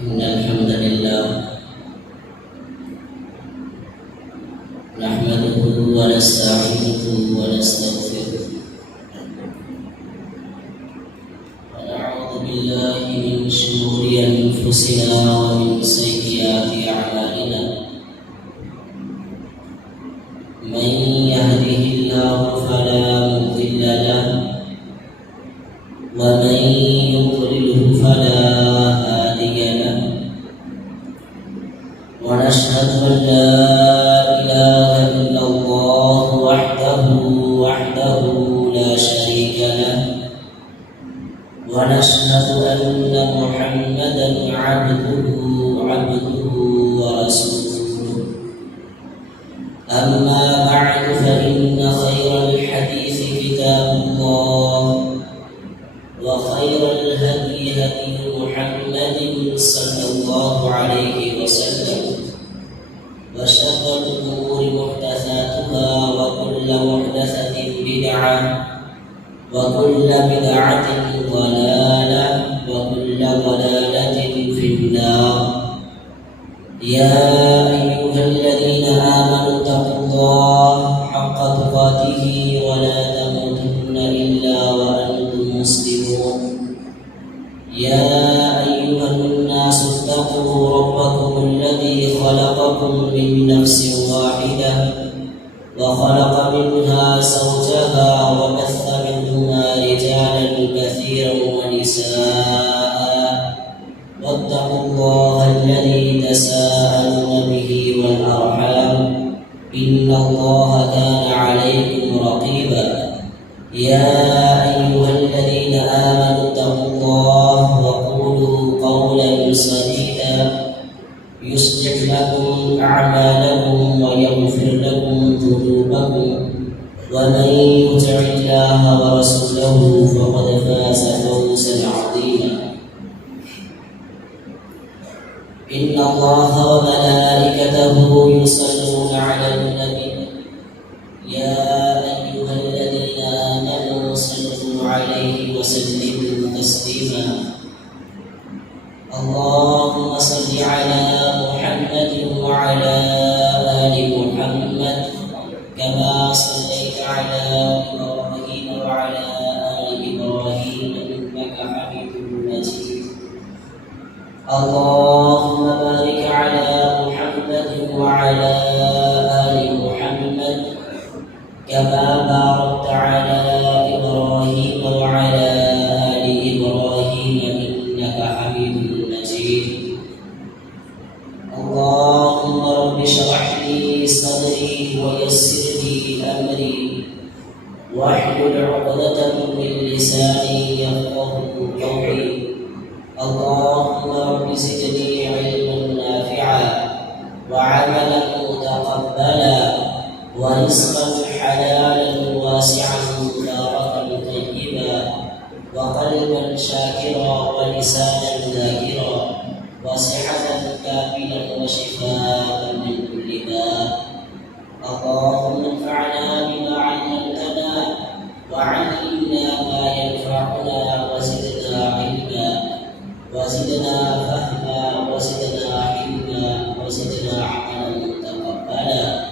إن الحمد لله نحمده ونستعينه ونستغفره ونعوذ بالله من شرور أنفسنا ومن سيئات أعمالنا من يهده الله فلا مضل له ومن يضلله فلا هادي له ونشهد أن لا إله إلا الله وحده لا شريك له ونشهد أن محمدا عبده ورسوله أما بعد فإن خير الحديث كتاب الله وخير الهدي هدي محمد صلى الله عليه وسلم وشر الأمور محدثاتها وكل محدثة بدعة وكل بدعة ضلالة وكل ضلالة في النار يا أيها الذين آمنوا اتقوا الله حق تقاته ولا تموتن إلا وأنتم مسلمون يا أيها الناس اتقوا ربكم الذي خلقكم من نفس واحدة وخلق منها زوجها وبث منهما رجالا كثيرا ونساء واتقوا الله الذي تساءلون به والأرحام إن الله كان عليكم رقيبا يا أيها الذين آمنوا اتقوا الله وقولوا قولا سديدا يصلح لكم أعمالكم ويغفر لكم ذنوبكم ومن يطع الله ورسوله فقد فاز فوزا عظيما إن الله وملائكته يصلون على النبي يا أيها الذين آمنوا صلوا عليه وسلموا تسليما اللهم صل على محمد وعلى آل محمد كما صليت على إبراهيم وعلى آل إبراهيم إنك حميد مجيد اللهم بارك على محمد وعلى آل محمد كما باركت على إبراهيم وعلى آل إبراهيم إنك حميد مجيد اللهم رب اشرح لي صدري ويسر لي أمري واحلل عقدة من لساني يفقهوا قولي اللهم رب زدني علما نافعا وعملا متقبلا ورزقا حلالا واسعا مباركا طيبا وقلبا شاكرا ولسانا ذاكرا وصحة كاملا وشفاء من كل داء اللهم انفعنا بما علمتنا وعلمنا ما ينفعنا وزدنا علما وزدنا فهما وزدنا علما وزدنا عملا متقبلا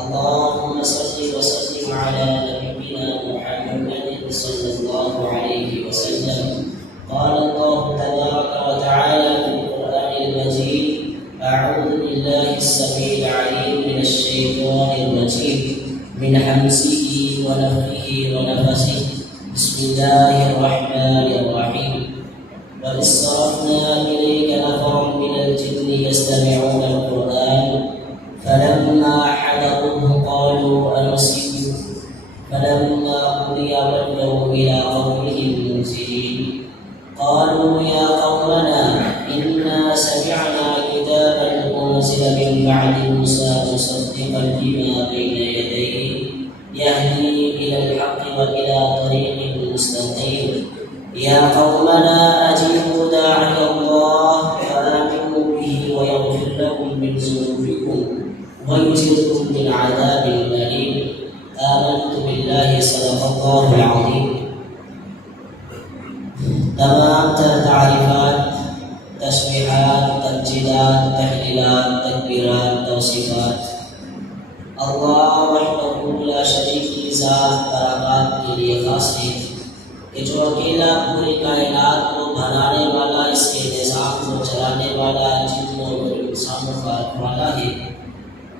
اللهم صل وسلم على نبينا محمد صلى الله عليه وسلم قال الله تبارك وتعالى في القرآن المجيد أعوذ بالله السميع العليم من الشيطان الرجيم من همزه ونفخه ونفسه بسم الله الرحمن الرحيم وإذ صرفنا إليك نفرا من الجن يستمعون القرآن فلما حضروه قالوا أنصتوا فلما قضي ولوا إلى قومهم منذرين قالوا يا قومنا إنا سمعنا كتابا أنزل من بعد موسى مصدقا لما بين يديه يهدي إلى الحق وإلى طريق مستقيم يا قومنا أجيبوا داعي الله فآمنوا به ويغفر لكم من ذنوبكم ويجركم من عذاب أليم آمنت بالله صدق الله العظيم تمام تعريفات تسبيحات تسبیحات، تمجیدات، تحلیلات، تکبیرات، توصیفات اللہ وحدہ لا شریک کی ذات برکات کے لیے خاص ہے کہ جو اکیلا پوری کائنات کو بنانے والا، اس کے نظام کو چلانے والا، جنوں اور انسانوں کا رکھوالا ہے۔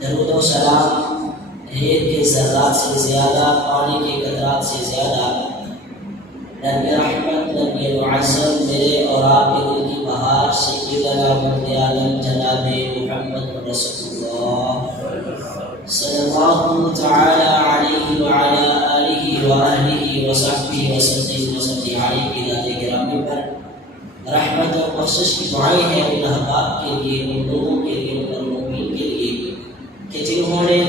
درود و سلام ریت کے ذرات سے زیادہ، پانی کے قطرات سے زیادہ نبی رحمت، نبی معظم، میرے اور آپ کے دل کی بہار سیدنا مفد عالم جناب محمد رسول اللہ صلی اللہ تعالی علیہ وعلی آلہ وآلہ وصحبہ وسلم وسلم علیہ کی ذات گرامی پر رحمت و بخشش کی دعائیں ہیں ان احباب کے لیے، ان لوگوں کے لیے، ان المؤمنین کے لیے کہ جنہوں نے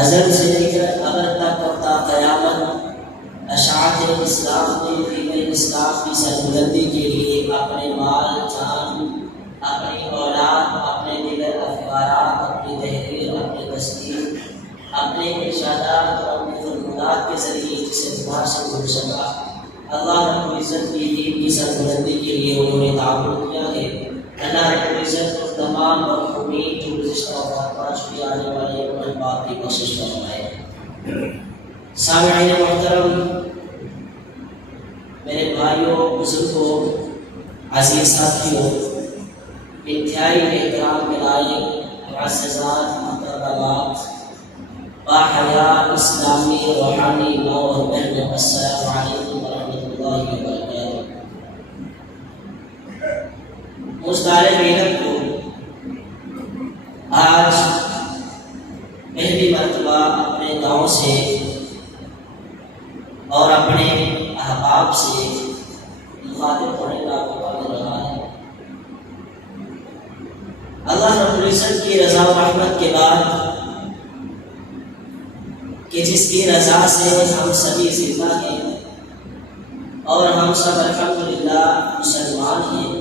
ازل سے لے کر ابد تک اور تا قیامت اشاعت اسلام میں دین اسلام کی سربلندی کے لیے اپنے مال، جان، اپنی اولاد، اپنے دیگر افکارات، اپنی تحریر، اپنی تصدیق، اپنے ارشادات اور اپنی خدمات کے ذریعے جس اعتبار سے گزر سکا اللہ رب العزت کی دین کی سربلندی کے لیے انہوں نے تعاون کیا ہے۔ اللہ رب العزت اور تمام مرحومین جو گزشتہ اوقات پا چکے آنے والے ان باپ کی بخشش فرمائے۔ سامعین محترم، میرے بھائیوں، بزرگوں، عزیز ساتھیوں، انتہائی احترام کے لائق معززات، محترمات، باحیاء اسلامی روحانی ماں اور بہنوں، السلام علیکم ورحمۃ اللہ وبرکاتہ۔ اس طالب علم کو آج پہلی مرتبہ اپنے گاؤں سے اور اپنے احباب سے مخاطب ہونے کا موقع مل رہا ہے۔ اللہ رب العزت کی رضا و رحمت کے بعد کہ جس کی رضا سے ہم سبھی زندہ ہیں اور ہم سب الحمدللہ مسلمان ہیں،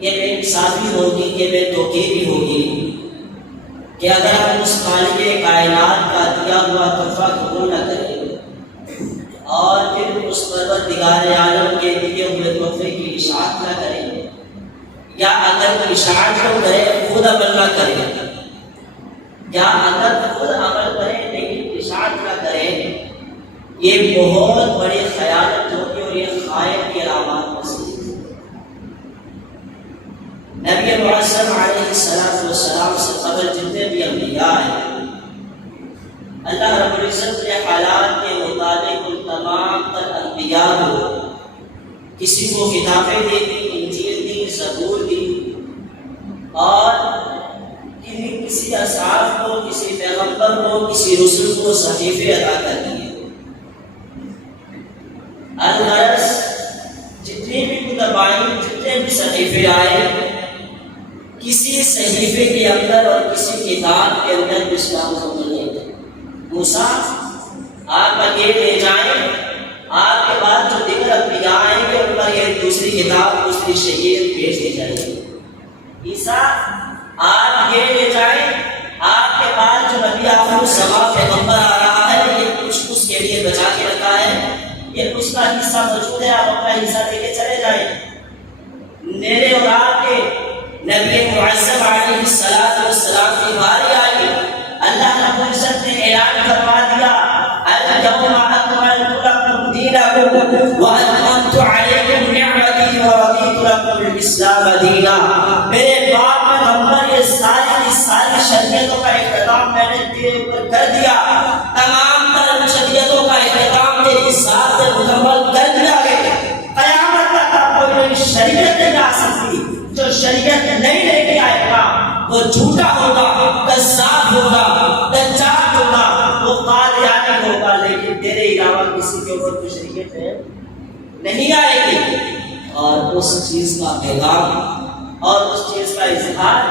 یہ بے انصافی ہوگی، یہ بے توقیری ہوگی کہ اگر ہم اس خالق کائنات کا دیا ہوا تحفہ قبول نہ کریں اور پھر اس پروردگار عالم کے دیے ہوئے تحفے کی اشاعت نہ کریں، یا اگر اشاعت کو کرے خود عمل نہ کرے، یا اگر خود عمل کرے لیکن اشاعت نہ کرے، یہ بہت بڑی خیانت ہوگی اور یہ خائن کی علامات میں سے نبی معظم علیہ السلام سے قبل جتنے بھی انبیاء ہیں، اللہ رب العزت نے حالات کے مطابق ان تمام تر انبیاء کو کسی کو کتابیں دے دی، انجیل دی، زبور دی، اور کسی اصحاب کو، کسی پیغمبر کو، کسی رسول کو صحیفے عطا کر دیے۔ الغرض جتنی بھی کتب آئیں، جتنے بھی صحیفے آئے، کسی صحیفے کے اندر اور کسی کتاب کے اندر اسلام کو ملے گا۔ موسیٰ آپ اکیلے لے جائیں، آپ کے بعد جو دیگر انبیاء آئیں گے ان پر یہ دوسری کتاب، دوسری شریعت بھیج دی جائے گی۔ عیسیٰ آپ یہ لے جائیں، آپ کے بعد جو نبی آخر الزمان پیغمبر آ رہا ہے یہ کچھ اس کے لیے بچا کے رکھا ہے، یہ اس کا حصہ موجود ہے، آپ اپنا حصہ لے کے چلے جائیں۔ میرے اور آپ کے نبی معظم علیہ السلام کی باری آئی، اللہ رب العزت نے اعلان کروا دیا، اليوم اکملت لکم دینکم واتممت علیکم نعمتی ورضیت لکم الاسلام دینا۔ میرے باپ پیغمبر یہ ساری شریعتوں کا اختتام میں نے تیرے اوپر کر دیا، تمام تر شریعتوں کا اختتام میری ذات سے مکمل کر دیا گیا۔ قیامت تک کوئی شریعت نہیں آ سکتی، جو شریعت نہیں لے کے آئے گا وہ جھوٹا ہوگا، کذاب ہوگا، دجال ہوگا، وہ قادیانی ہوگا، لیکن تیرے علاوہ کسی کے اوپر کوئی شریعت نہیں آئے گی۔ اور اس چیز کا پیغام اور اس چیز کا اظہار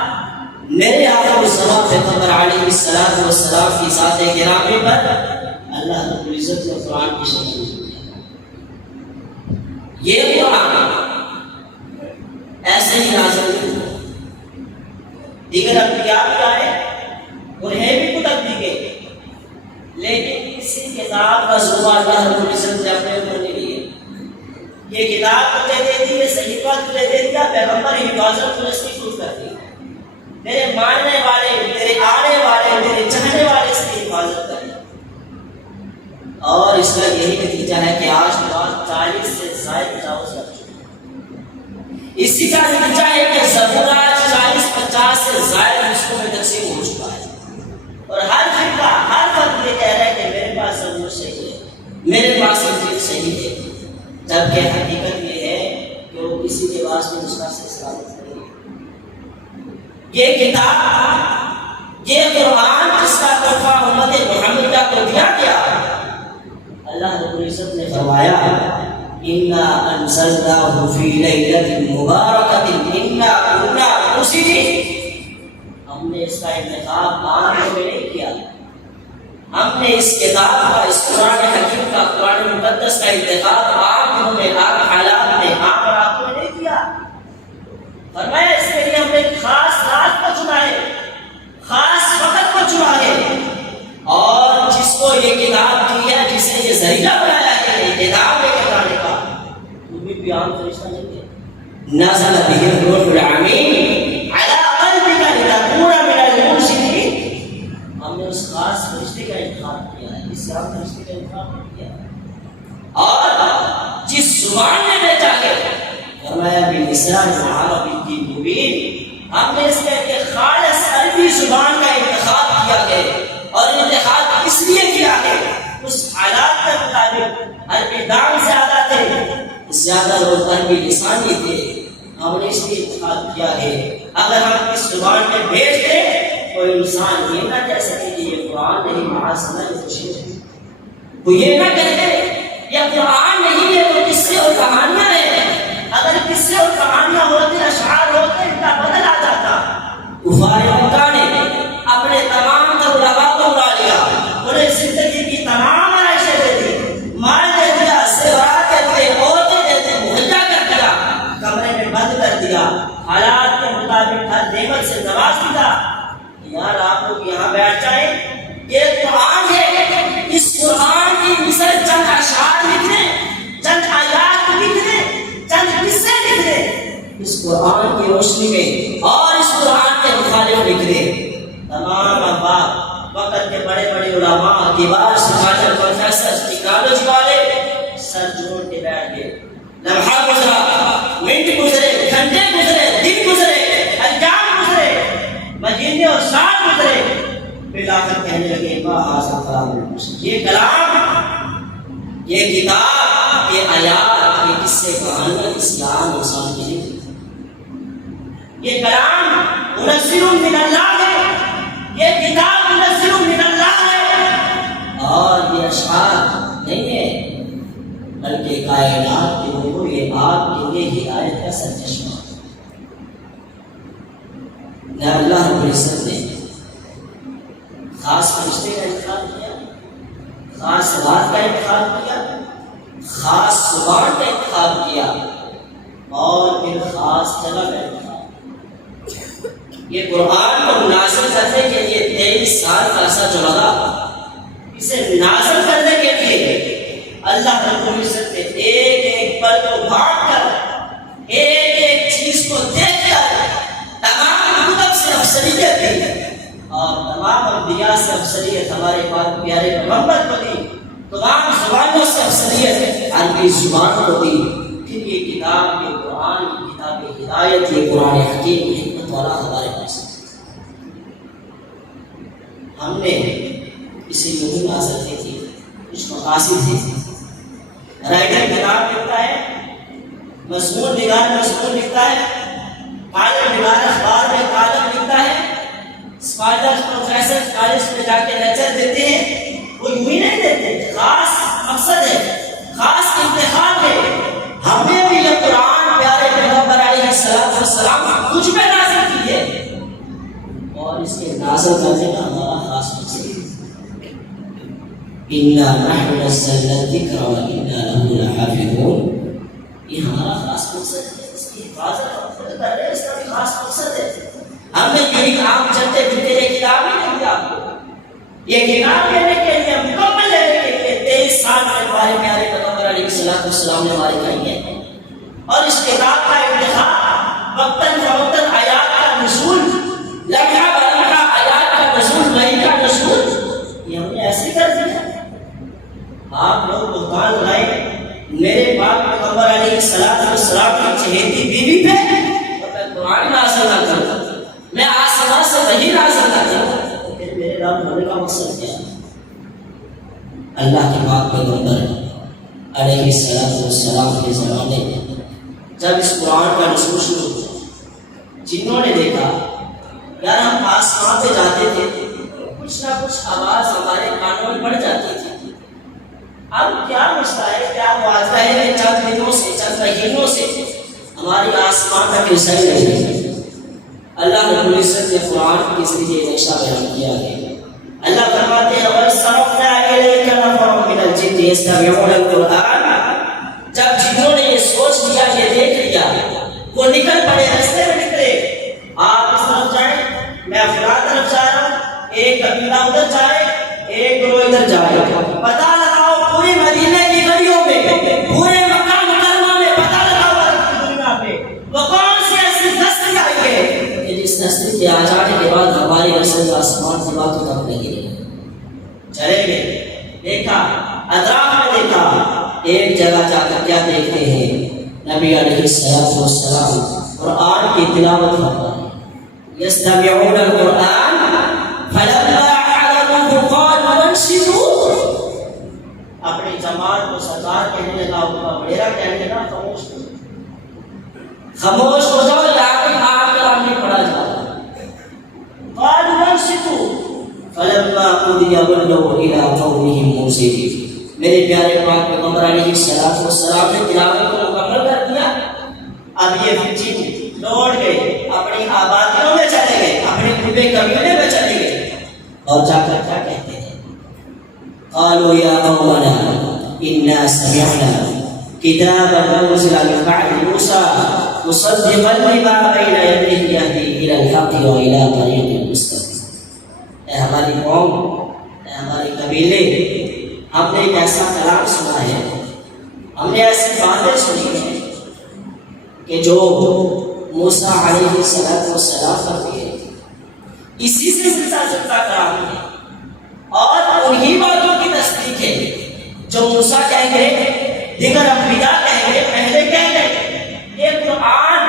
میرے آخر الزمان پیغمبر علیہ السلام کی ذات گرامی پر اللہ رب العزت نے قرآن کی شکل میں دیا۔ یہ قرآن ایسے ہی نازل ہوا، دیگر انبیاء بھی آئے، انہیں بھی کتب دی گئی، لیکن کسی کتاب کا ذمہ اللہ رب العزت نے اپنے اوپر نہیں لیا۔ یہ کتاب مجھے دے دی، یہ صحیح صفت تجھے دے دیا، پیغمبر حفاظت تجھے اس کی خود کر دی، میرے ماننے والے، میرے آنے والے، میرے چاہنے والے اس کی حفاظت کریں۔ اور اس کا یہی نتیجہ ہے کہ آج بعد 40 سے زائد تجاوز کر چکے ہیں۔ اسی کا نتیجہ ہے کہ زبور آج 40-50 سے زائد نسخوں میں تقسیم ہو چکا ہے، اور ہر فرقہ، ہر فرد یہ کہہ رہا ہے کہ میرے پاس زبور صحیح ہے، میرے پاس انجیل صحیح ہے، جبکہ حقیقت یہ ہے کہ وہ کسی کے واسطے نسخہ سے ثابت نہیں ہے۔ یہ کتاب، یہ قرآن جس کا تحفہ امت محمدیہ کو دیا گیا، اللہ رب العزت نے فرمایا اِنَّا أَنزَلْنَاهُ فِي لَيْلَةٍ مُبَارَكَةٍ إِنَّا كُنَّا مُرْسِلِينَ۔ ہم نے اس کا انتخاب عام میں نہیں کیا، ہم نے اس کتاب کا، اس قرآن حکیم کا، قرآن مقدس کا انتخاب عام میں، عام حالات میں، عام راتوں میں نہیں کیا۔ فرمایا اس کے لیے ہم نے خاص رات کو چنا ہے، خاص وقت کو چنا ہے، اور جس کو یہ کتاب دی ہے، جسے یہ ذریعہ بنایا ہے کتاب لے کر آنے کا، وہ بھی عام فرشتہ نہیں ہے۔ نزل به الروح الامین علی قلبک لتکون من المرسلین۔ ہم نے اس خاص فرشتے کا انتخاب کیا ہے، اس عام فرشتے کا انتخاب کیا ہے، اور جس زبان میں بھیجا ہے، فرمایا بلسان عربی مبین، ہم نے اس کے خالص عربی زبان کا انتخاب کیا ہے، اور انتخاب اس لیے کیا ہے اس حالات کے مطابق عربی دان زیادہ تھے، زیادہ لوگ عربی لسانی تھے، ہم نے اس لیے انتخاب کیا ہے۔ اگر ہم اس زبان میں بھیج دیں کوئی انسان یہ نہ کہہ سکے کہ یہ قرآن نہیں، معاذ اللہ یہ خوشی ہے، وہ یہ نہ کہتے یہ قرآن نہیں ہے، تو قصے اور کہانیاں ہیں۔ اگر قصے اور کہانیاں ہوتے، اشعار ہوتے، ان کا بدل آ جاتا۔ کفار مکہ نے اپنے تمام علماء کو اڑا لیا، انہیں زندگی کی تمام عائشیں دے دی، مال دے دیا، زیورات دے دیے، عورتیں دے دی، مہیا کر دیا، کمرے میں بند کر دیا، حالات کے مطابق ہر نعمت سے نواز دیا۔ یار آپ لوگ یہاں بیٹھ جائیں، یہ قرآن ہے، اس قرآن کی مثل چند اشعار لکھنے، چند آیات لکھنے، چند قصے لکھنے، اس قرآن کی روشنی میں، اور اس قرآن کے مخالف لکھنے۔ تمام احباب، وقت کے بڑے بڑے علماء، کبار سکالر، پروفیسر، ٹیکنالوجی والے سر جوڑ کے بیٹھ گئے، لمحہ گزرا، منٹ گزرے، گھنٹے گزرے، دن گزرے، ایام گزرے، مہینے اور سال گزرے، بالآخر کہنے لگے ما ھذا کلام المرسلین، یہ کلام، یہ کتاب، یہ آیات، یہ قصے کہانیاں کسی عام انسان کی نہیں، یہ کلام منزل من اللہ ہے، یہ کتاب منزل من اللہ ہے، اور یہ اشعار نہیں ہے، بلکہ کائنات کے نور، یہ آپ کے لیے ہدایت کا سرچشمہ ہے۔ نہ اللہ رب العزت نے خاص فرشتے کا انتخاب کیا، خاص رات کا انتخاب کیا، خاص زبان کا انتخاب کیا، اور پھر خاص جگہ کا انتخاب۔ یہ قرآن کو نازل کرنے کے لیے 23 سال کا عرصہ جو لگا، اسے نازل کرنے کے لیے اللہ رب العزت نے ایک ایک پل کو بھاگ کر، ایک ایک چیز کو دیکھ کر تمام کتب سے افضلیت دی، اور تمام انبیاء سے افضلیت ہمارے پاک پیارے پیغمبر کو دی، تمام زبانوں سے افضلیت عربی زبان کو دی، پھر یہ کتاب، یہ قرآن، یہ کتاب ہدایت، یہ قرآن حکیم کی حکمت والا ہمارے پاس۔ ہم نے اسی مہم حاصل کی تھی، کچھ مقاصد تھے۔ رائٹر کتاب لکھتا ہے، مضمون نگار مضمون لکھتا ہے، کالم نگار اخبار میں کالم لکھتا ہے، اسکالر پروفیسر کالج میں جا کے لیکچر دیتے ہیں، وہ یوں ہی نہیں دیتے، خاص مقصد ہے، خاص انتخاب ہے۔ ہم نے بھی یہ قرآن پیارے پیغمبر علیہ السلام کچھ میں نازل کی ہے، اور اس کے نازل کرنے کا ہمارا خاص مقصد ہے۔ اِنَّا نَحْنُ نَزَّلْنَا الذِّكْرَ وَإِنَّا لَهُ لَحَافِظُونَ، یہ ہمارا خاص مقصد ہے، اس کی حفاظت کرنے، اس کا بھی خاص مقصد ہے۔ ہم نے یہی کام چلتے پھرتے یہ کتاب نہیں دی آپ کو، یہ کتاب لینے کے لیے، مکمل لینے کے لیے 23 سال سے ہمارے پیارے پیغمبر علیہ السلام نے ہماری کہی ہے، اور اس کتاب کا وقتاً فوقتاً آیات کا نزول، لمحہ بلمحہ آیات کا نزول، وحی کا نزول، یہ ہم نے ایسے کر دیا۔ آپ لوگ بہتان لائے میرے پاک پیغمبر علیہ السلام کی چہیتی بیوی پہ، اور میں قرآن نازل نہ کرتا، میں آسمان سے وحی نازل نہ کرتا، پھر میرے رب ہونے کا مقصد کیا؟ اللہ کے پاک پیغمبر علیہ السلام کے زمانے میں جب اس قرآن کا نزول شروع ہوا، جنہوں نے دیکھا یار ہم آسمان پہ جاتے تھے، کچھ نہ کچھ آواز ہمارے کانوں میں پڑ جاتی تھی، اب کیا مسئلہ ہے، کیا واضح ہے کہ چند دنوں سے چند مہینوں سے ہماری آسمان تک رسائی نہیں ہے۔ اللہ رب العزت نے قرآن کے ذریعے نقشہ بیان کیا ہے۔ اللہ فرماتے ہیں وَصَرَفْنَا إِلَيْكَ نَفَرًا مِنَ الْجِنِّ يَسْتَمِعُونَ الْقُرْآنَ، جب جنہوں نے یہ سوچ لیا، یہ دیکھ لیا، وہ نکل پڑے، راستے میں نکلے، آپ اس طرف جائیں، میں فلاں طرف جا رہا ہوں، ایک قبیلہ ادھر جائے، ایک گروہ ادھر جائے، پتہ لگاؤ پوری مدینے کی گلیوں میں، پورے مکہ مکرمہ میں پتہ لگاؤ دنیا پہ وہ کون سی ایسی نسل آئی ہے کہ جس نسل کے آ جانے کے بعد ہماری نسل آسمان سے باتوں تک نہیں رہی۔ چلے گئے، دیکھا، اطراف میں دیکھا، ایک جگہ جا کر کیا دیکھتے ہیں؟ نبی علیہ السلام قرآن کی تلاوت کرتا ہے، یستمعون القرآن فلما حضروه قالوا انصتوا، اپنی جماعت کو سردار کہنے لگا، وڈیرا کہنے لگا خاموش ہو جاؤ، یہاں پہ آپ کا نہیں پڑھا جاتا۔ قالوا انصتوا فلما قضي ولوا الى قومهم منذرين، میرے پیارے پاک پیغمبر علیہ السلام نے تلاوت کو مکمل کر دیا، اب یہ جن لوٹ گئے، اپنی آبادیوں میں چلے گئے، اپنے قبے قبیلے میں چلے گئے، اور جا کر کیا کہتے ہیں؟ قالوا یا قومنا انا سمعنا کتابا انزل من بعد موسیٰ مصدقا لما بین یدیہ یہدی الی الحق والی طریق مستقیم۔ اے ہماری قوم، اے ہمارے قبیلے، ہم نے ایک ایسا کلام سنا ہے، ہم نے ایسی باتیں سنی ہیں کہ جو موسیٰ علیہ السلام پر دیے، اسی سے سلسلہ کلام ہے، اور انہی باتوں کی تصدیق ہے جو موسیٰ کہیں گے، دیگر انبیاء کہیں گے، پہلے کہیں گے۔ یہ قرآن،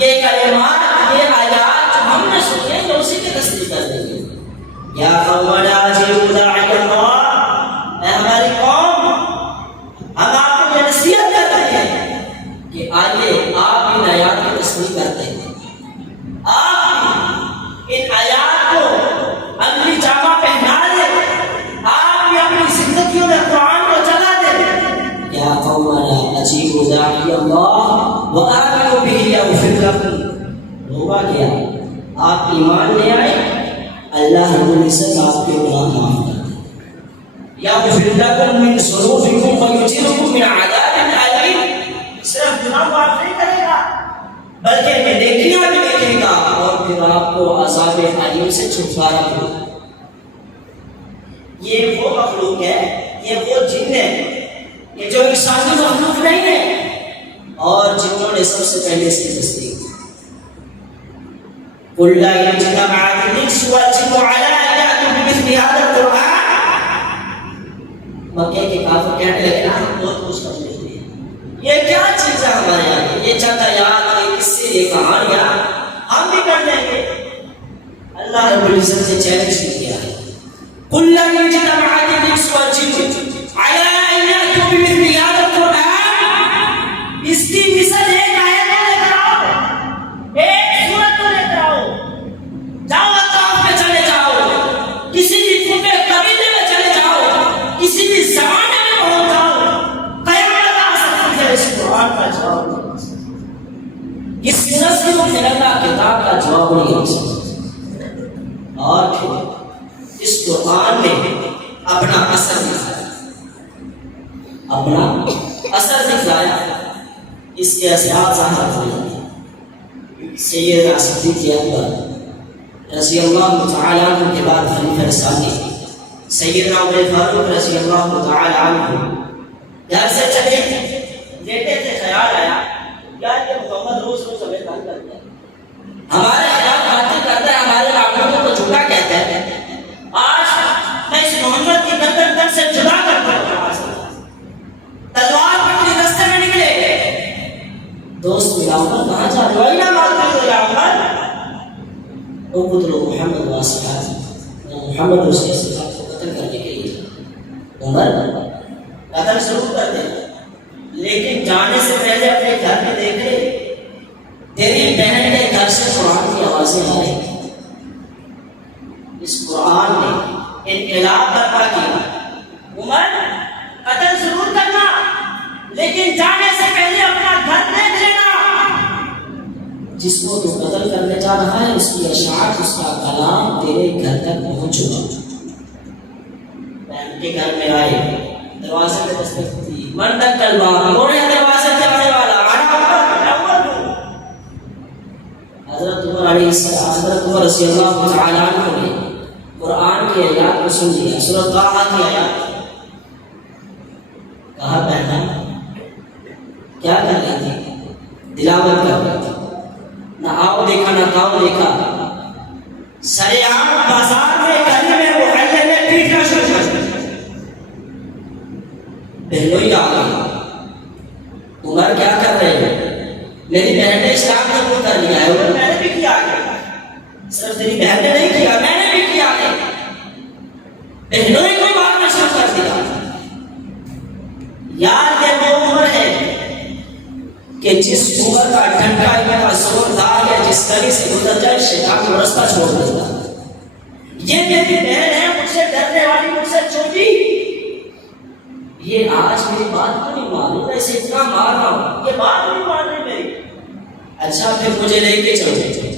یہ کلمات، یہ آیات جو ہم نے سنی ہیں، جو اسی کی تصدیق کر دیں گے۔ یا قومنا اجیبوا داعی اللہ، اے ہماری قوم، ہم آپ کو یہ نصیحت کرتے ہیں کہ آئیے آپ ان آیات کی تصدیق کرتے ہیں، آپ ان آیات کو عملی جامہ پہنا دیں، آپ بھی اپنی زندگیوں میں قرآن کو چلا دیں۔ یا قومنا اجیبوا داعی اللہ وآمنوا بہ یغفر لکم، ہوا کیا؟ آپ ایمان لے آئے، اللہ رب العزت آپ کے گناہ معاف کر دے، یغفر لکم من ذنوبکم ویجرکم من عذاب الیم، صرف گناہ معاف نہیں کرے گا بلکہ نیکیاں بھی دیکھے گا، اور پھر آپ کو عذاب الیم سے چھٹکارا دے گا۔ یہ وہ مخلوق ہے، یہ وہ جن ہے کہ جو انسانی مخلوق نہیں ہے، اور جنہوں نے سب سے پہلے اس کی تصدیق کی۔ قل لا اجتمعت الانس والجن على ان ياتوا بمثل هذا القران، مکے کے کافر کہنے لگے نا ہم بہت کچھ کر لیتے ہیں، یہ کیا چیز ہے ہمارے یہاں، یہ چند آیات، یہ قصے، یہ کہانیاں ہم بھی کر لیں گے۔ اللہ رب العزت سے چیلنج کیا ہے، قل لا اجتمعت الانس والجن على ان ياتوا بمثل هذا القران، اس کی مثال ایک آیت میں لے کر آؤ، ایک سورت میں لے کر آؤ، جاؤ اطراف میں چلے جاؤ، کسی بھی قبیلے میں چلے جاؤ، کسی بھی زمانے میں پہنچ جاؤ، قیامت آ سکتی ہے، اس قرآن کا جواب نہیں دے سکتے، اس نسل کو اللہ کتاب کا جواب نہیں دے سکتے۔ اور پھر اس قرآن نے اپنا اثر دکھایا، اپنا اثر دکھایا، اس کے اثرات ظاہر ہوئے۔ سیدنا صدیق اکبر رضی اللہ تعالی عنہ کے بعد خلیفہ ثانی سیدنا عمر فاروق رضی اللہ تعالی عنہ گھر سے چلے، لیٹے تھے، خیال آیا یار یہ محمد روز روز ہمیں تنگ کرتا ہے، ہمارے خلاف باتیں کرتا ہے، ہمارے معبودوں کو جھوٹا کہتا ہے. آج میں اس محمد کی گردن تن سے جدا کرتا ہوں. تلوار پکڑی راستے میں نکلے، دوست ملا عمر کہاں جا رہے ہو؟ اینا ماتو یا عمر او قتل محمد واسحاب، محمد اس کے صفات کو قتل کرنے کے لیے. عمر قتل ضرور کر دے، لیکن جانے سے پہلے اپنے گھر میں دیکھ لے تیری بہن کے گھر سے قرآن کی آوازیں آ رہی ہیں. اس قرآن نے انقلاب برپا کیا. عمر قتل ضرور کرنا، لیکن جانے سے پہلے اپنا گھر دیکھ لینا. جس کو تو قتل کرنے جا رہا ہے اس کی اشعار، اس کا کلام تیرے گھر تک پہنچ چکا. بہن کے گھر میں آئے، دروازے پہ دستک دی، من تک کلوا موڑے دروازے پہ آنے والا حضرت عمر علیہ السلام، حضرت عمر رضی اللہ تعالی عنہ نے قرآن کی آیات کو سن لیا. سورۃ طٰہٰ کی آیات. کہا بہن کیا کر رہی تھی؟ تلاوت کر رہی تھی. نہ آؤ دیکھا نہ تاؤ دیکھا، سریعان بازار میں گلی میں محلے میں پیٹنا شروع کر دیا. بہنوئی آ گئی. عمر کیا کر رہے ہو؟ میری بہن نے اسلام قبول کر لیا ہے. میں نے بھی کیا ہے، صرف تیری بہن نے نہیں کیا، میں نے بھی کیا ہے. بہنوئی کو مارنا شروع کر دیا. یار یہ وہ عمر ہے کہ جس عمر کا ڈنڈا اتنا زوردار ہے جس گلی سے گزر جائے شیطان کو راستہ چھوڑ دیتا. یہ میری بہن ہے، مجھ سے ڈرنے والی، مجھ سے چھوٹی. یہ آج میری بات کو نہیں مان رہی، میں اسے اتنا مار رہا ہوں، یہ بات نہیں مان رہی میری. اچھا پھر مجھے لے کے چلو،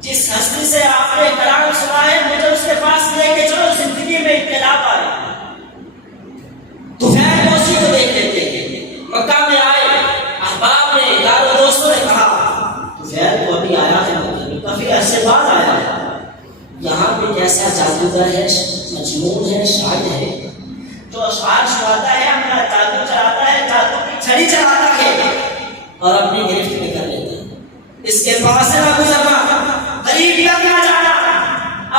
جس ہستی سے آپ نے کلام سنا ہے مجھے اس کے پاس لے کے چلو، زندگی میں انقلاب آئے. طفیل موسی کو دیکھ لیتے ہیں. مکہ میں آئے، احباب نے، یارو دوستوں نے کہا طفیل کو ابھی آیا ہے، کافی عرصے بعد آیا ہے. یہاں پہ کیسا جادوگر ہے، مجنون ہے، شاعر ہے، جو اشعار سناتا ہے، اپنا جادو چلاتا ہے، جادو کی چھڑی چلاتا ہے اور اپنی گرفت میں کر لیتا ہے. اس کے پاس سے نہ گزرنا، قریب تک نہ جانا،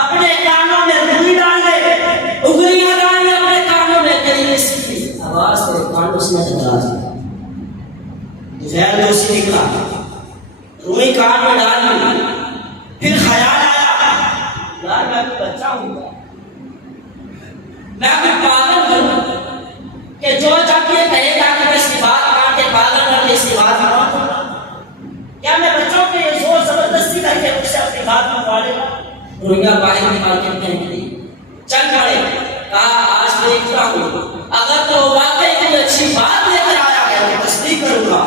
اپنے کانوں میں روئی ڈال دے، انگلیاں ڈال دے اپنے کانوں میں، کہیں اس آواز تیرے کانوں سے نہ ٹکرا جائے. طفیل دوسی نکلا، روئی کان میں ڈال دی. پھر خیال آیا یار میں کوئی بچہ ہوں گا، میں کوئی پاگل ہوں کہ جو جب یہ کہے گا کہ میں اس کی بات مان کے پاگل کر کے اس کی بات مانوں، کیا میں بچوں کے یہ زور زبردستی کر کے مجھ سے اپنی بات منوا لے گا؟ روئیاں باہر نکال کے پہن لی، چل پڑے. کہا آج دیکھتا ہوں اگر تو واقعی کوئی اچھی بات لے کر آیا ہے تو تصدیق کروں گا،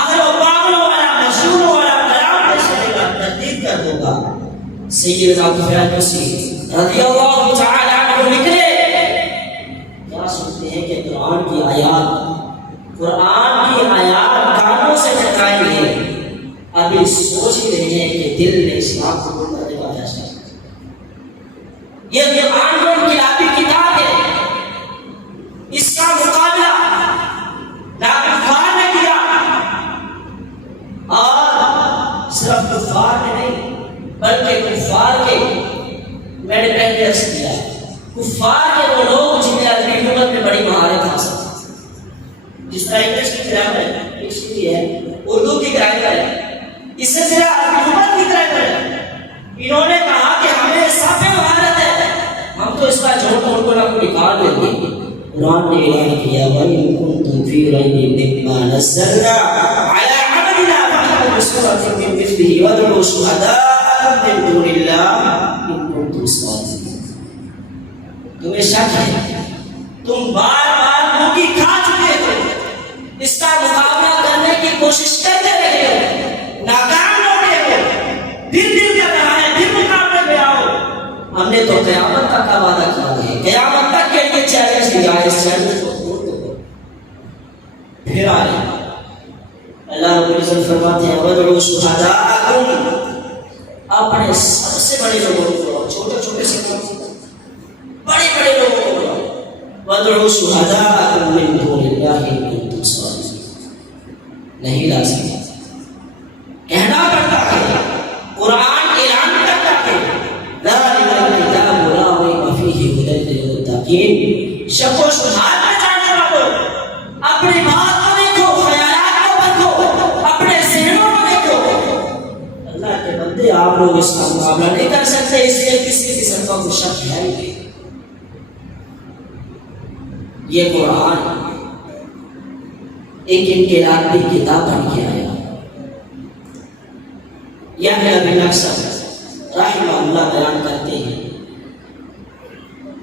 اگر وہ پاگلوں والا مجنونوں والا کلام پیش کرے گا تردید کر دوں گا. سیدنا طفیل موسی رضی اللہ تعالی عنہ نکلے. کیا سنتے ہیں کہ قرآن کی آیات کانوں سے ٹکرائی ہے. ابھی سوچ ہی رہے ہیں کہ دل نے اسلام کو قبول کرنے کا فیصلہ کیا. یہ قرآن کو انقلابی کتاب ہے، اس کا مقابلہ نہ کفار نے کیا، اور صرف کفار نے نہیں بلکہ کفار کے، میں نے پہلے عرض کیا کفار کے وہ لوگ جنہیں عربی لغت میں بڑی مہارت حاصل ہے. جس طرح انگلش کی گرامر ہے، ڈکشنری ہے، اردو کی گرامر ہے، اس سے زیادہ عربی لغت کی گرامر ہے. انہوں نے کہا کہ ہمیں صافی مہارت ہے، ہم تو اس کا جوڑ توڑ کو نہ کو نکال دیں گے. قرآن نے اعلان کیا وَإِن كُنتُمْ فِي رَيْبٍ مِّمَّا نَزَّلْنَا عَلَىٰ عَبْدِنَا فَأْتُوا بِسُورَةٍ مِّن مِّثْلِهِ وَادْعُوا شُهَدَاءَكُم مِّن دُونِ اللَّهِ إِن كُنتُمْ صَادِقِينَ. تمہیں شک ہے، تم بار بار موکی کھا چکے ہو، اس کا مقابلہ کرنے کی کوشش کرتے رہے ہو، ناکام ہو گئے ہو، پھر دل کر رہا ہے پھر مقابلے میں آؤ. ہم نے تو قیامت تک کا وعدہ کیا ہے، قیامت تک کے لیے چیلنج دیا ہے، اس چیلنج کو توڑ دو. پھر آئے اللہ رب العزت فرماتے ہیں وَادْعُوا شُهَدَاءَكُم، اپنے سب سے بڑے لوگوں کو، چھوٹے چھوٹے سے بڑے بڑے لوگوں کو وَادْعُوا شُهَدَاءَكُم مِّن دُونِ اللَّهِ إِن كُنتُمْ صَادِقِينَ. نہیں لازم کہنا پڑتا ہے شک و شبہات میں جانے والوں، اپنی بات کو دیکھو، خیالات کو بندھو، اپنے ذہنوں کو دیکھو۔ اللہ کے بندے آپ لوگ اس کا مقابلہ نہیں کر سکتے، اس لیے کسی قسم کا کوئی شک ہے ہی نہیں۔ یہ قرآن ایک انقلابی کتاب بن کے آیا۔ یحییٰ بن اکثر رحمہ اللہ بیان کرتے ہیں،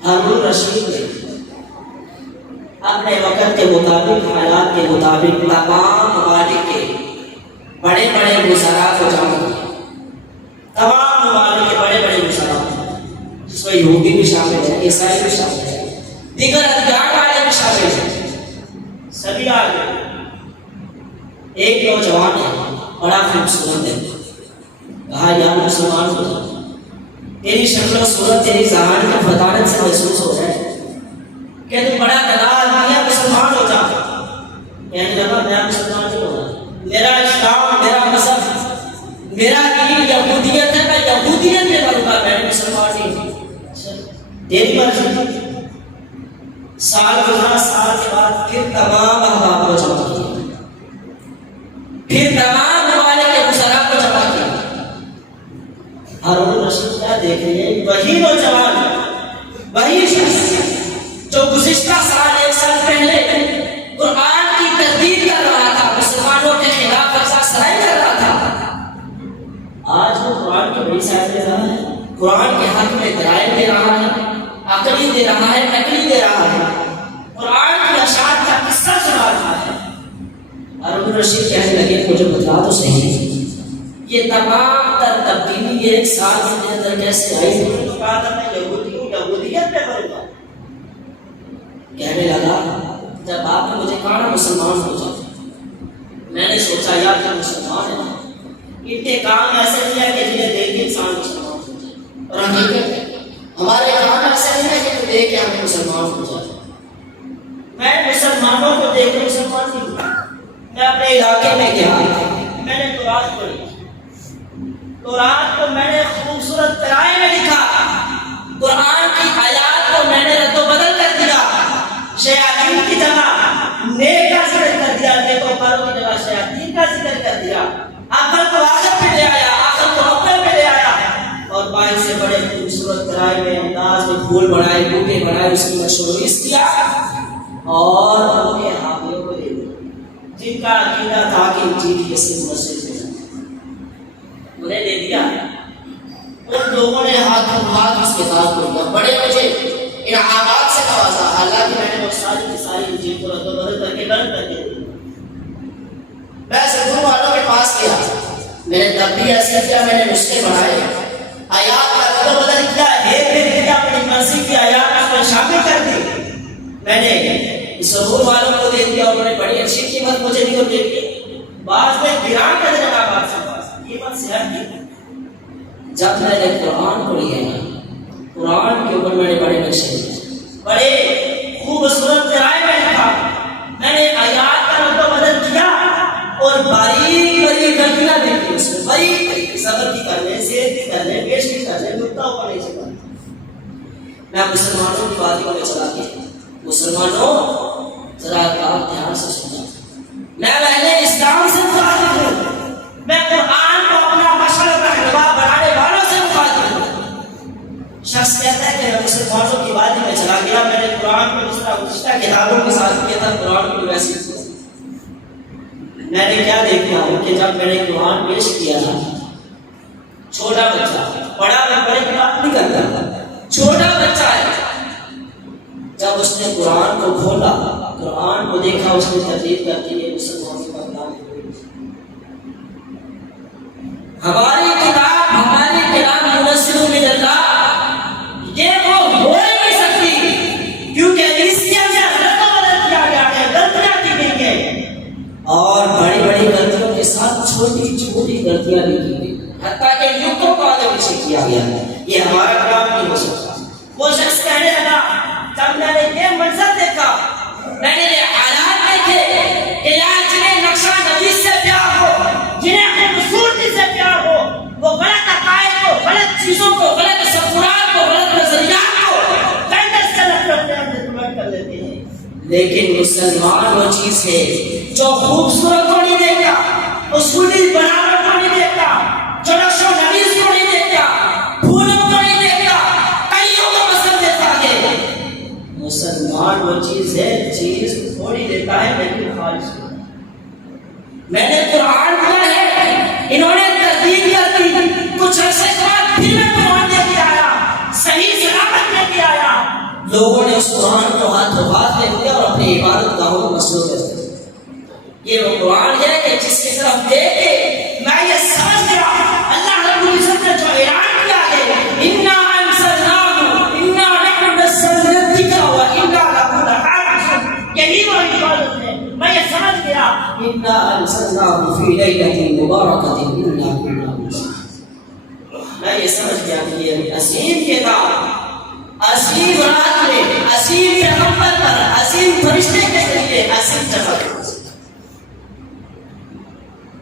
ہارون رشید نے اپنے وقت کے مطابق، حالات کے مطابق تمام ممالک کے بڑے بڑے وزراء کو جمع کیا، تمام ممالک کے بڑے بڑے وزراء، جس میں یہودی بھی شامل ہے، عیسائی بھی شامل ہے، دیگر ادیان والے بھی شامل ہیں، سبھی آ گئے۔ ایک نوجوان ہے، بڑا خوبصورت ہے، کہا یا مسلمان ہو جا، تیری شکل و صورت تیری ذہان کی فطارت سے محسوس ہو جائے کہ تو بڑا دلال ہے، مسلمان ہو جا۔ کہنے لگا میں مسلمان نہیں ہو رہا، میرا اسلام، میرا مذہب، میرا دین یہودیت ہے، میں یہودیت میں بنوں گا، میں مسلمان نہیں ہوں۔ تیری مرضی۔ سال گزرا، سال کے بعد پھر تمام احباب کو جمع کیا، پھر تمام ممالک کے وزراء کو جمع کیا۔ ہارون رشید کیا دیکھ رہے ہیں؟ وہی نوجوان، وہی شخص جو گزشتہ سال، ایک سال پہلے قرآن کی تردید کر رہا تھا، مسلمانوں کے خلاف افزا سرائی کر رہا تھا، آج وہ قرآن کی بڑی سائد دے رہا ہے، قرآن کے حق میں دلائل دے رہا ہے، عقلی دے رہا ہے، نقلی دے رہا ہے، قرآن کی اشاعت کا قصہ سنا رہا ہے۔ ہارون رشید کہنے لگے مجھے بتلا تو صحیح، یہ تمام تر تبدیلی ایک سال کے اندر کیسے آئی؟ تو کہا تھا میں یہودی ہوں، یہودیت میں بنوں گا۔ کہنے لگا جب آپ نے مجھے کہا مسلمان ہو جاؤ، میں نے سوچا یار کہ مسلمان ہے، انتقام ایسے نہیں ہے کہ جنہیں دیکھ کے انسان مسلمان ہو جائے، اور حقیقت ہمارے کام ایسے نہیں ہے کہ تو دیکھ کے ہمیں مسلمان ہو جائے۔ میں مسلمانوں کو دیکھ کے مسلمان نہیں ہوں۔ میں اپنے علاقے میں گیا، میں نے تورات پڑھی، تورات کو میں نے خوبصورت قرائے میں لکھا، قرآن کی آیات کو میں نے رد و بدل کر دیا، شیاطین کی جگہ نیک کا ذکر کر دیا، نیک و پروں کی جگہ شیاطین کا ذکر کر دیا، عقل کو عادت پہ لے آیا، عقل کو عقل پہ لے آیا، اور بائی سے بڑے خوبصورت قرائے میں انداز میں پھول بڑھائے، بوٹے بڑھائے، اس کی مشہوریت کیا، اور ان کے حامیوں کو دے دیا جن کا عقیدہ تھا کہ انجیل یہ صرف مسجد میں انہیں دے دیا۔ ان لوگوں نے ہاتھ اس کتاب کو لیا، بڑے مجھے انعامات سے نوازا، حالانکہ میں نے وہ ساری کی ساری انجیل کو رد و بدل کر کے غلط کر دیا۔ میں زبور والوں کے پاس گیا، میں نے تب بھی ایسے کیا، میں نے نسخے بنائے، آیات کا رد و بدل کیا، ایک دن کیا، اپنی مرضی کی آیات کو شامل کر دی۔ میں نے زبور والوں کو دے دیا، انہوں نے بڑی اچھی قیمت مجھے دی اور دے دی، بعض میں گران کر دینا، بعض سے قیمت سے ہٹ گئی۔ جب میں نے قرآن پڑھی ہے، قرآن کے اوپر میں نے بڑے نقشے بڑے خوبصورت قرائے میں لکھا، میں نے آیات کا رد و بدل کیا، اور باریک باریک غلطیاں دیکھی اس میں، باریک باریک صبر کی کر لیں، زیر کی کر لیں، پیش کی کر لیں، نقطہ اوپر نہیں چلا۔ میں مسلمانوں کی باتوں میں چلا گیا، مسلمانوں ذرا بات دھیان سے سننا، میں پہلے اسلام سے مخاطب ہوں، میں قرآن کو اپنا مشعل رہنما بنانے والوں سے مخاطب ہوں۔ شخص کہتا ہے کہ میں مسلمانوں کی وادی میں چلا گیا، میں نے قرآن کو جس طرح گزشتہ کتابوں کے ساتھ کیا تھا، قرآن کو ویسے ہی کیا۔ میں نے کیا دیکھا کہ جب میں نے قرآن پیش کیا تھا، چھوٹا بچہ، بڑا میں بڑے کی بات نہیں کرتا، چھوٹا بچہ ہے، جب اس نے قرآن کو کھولا، قرآن کو دیکھا، اس نے تردید کر دی ہے مسلمان کی بدنام ہوئی۔ ہماری کتاب، ہماری کلام منزل من اللہ، یہ وہ ہو ہی نہیں سکتی، کیونکہ اس کے اندر رد و بدل کیا گیا ہے، غلطیاں کی گئی ہیں، اور بڑی بڑی غلطیوں کے ساتھ چھوٹی چھوٹی غلطیاں بھی کی گئی، حتیٰ کہ نقطوں کو آگے پیچھے کیا گیا ہے۔ یہ ہمارا کلام نہیں ہو سکتا۔ وہ شخص کہنے لگا جب میں نے یہ منظر دیکھا، میں نے یہ حالات دیکھے کہ یار جنہیں نقشہ نویس سے پیار ہو، جنہیں خوبصورتی سے پیار ہو، وہ غلط عقائد کو، غلط چیزوں کو، غلط تصورات کو، غلط نظریات کو کنڈس کر اپنے اندر کر لیتے لیکن مسلمان وہ چیز ہے جو خوبصورت کو نہیں دیکھتا، اصولی بناوٹ کو نہیں دیکھتا، جو نقش و نویس کو نہیں دیکھتا، پھولوں کو نہیں دیکھتا، کئیوں کو پسند دیتا ہے۔ مسلمان وہ چیز ہے، چیز تھوڑی دیتا ہے لیکن خالص کو۔ میں نے قرآن پڑھا ہے، انہوں نے تردید کر دی، کچھ عرصے کے بعد پھر میں قرآن لے کے آیا، صحیح سلامت لے کے آیا، لوگوں نے اس قرآن کو ہاتھوں ہاتھ لے لیا اور اپنی عبادت گاہوں میں مصروف کر دیا۔ یہ وہ قرآن ہے کہ جس کی طرف دیکھ کے میں یہ سمجھ گیا اللہ رب العزت نے جو اعلان کیا ہے انا انزلناه انا نحن نزلنا الذکر وانا له لحافظون، یہی وہ عبادت ہے۔ میں یہ سمجھ گیا انا انزلناه فی لیلۃ مبارکۃ انا كنا منذرین، میں یہ سمجھ گیا کہ یہ عظیم کتاب عظیم رات میں عظیم پیغمبر پر عظیم فرشتے کے ذریعے عظیم جگہ پر،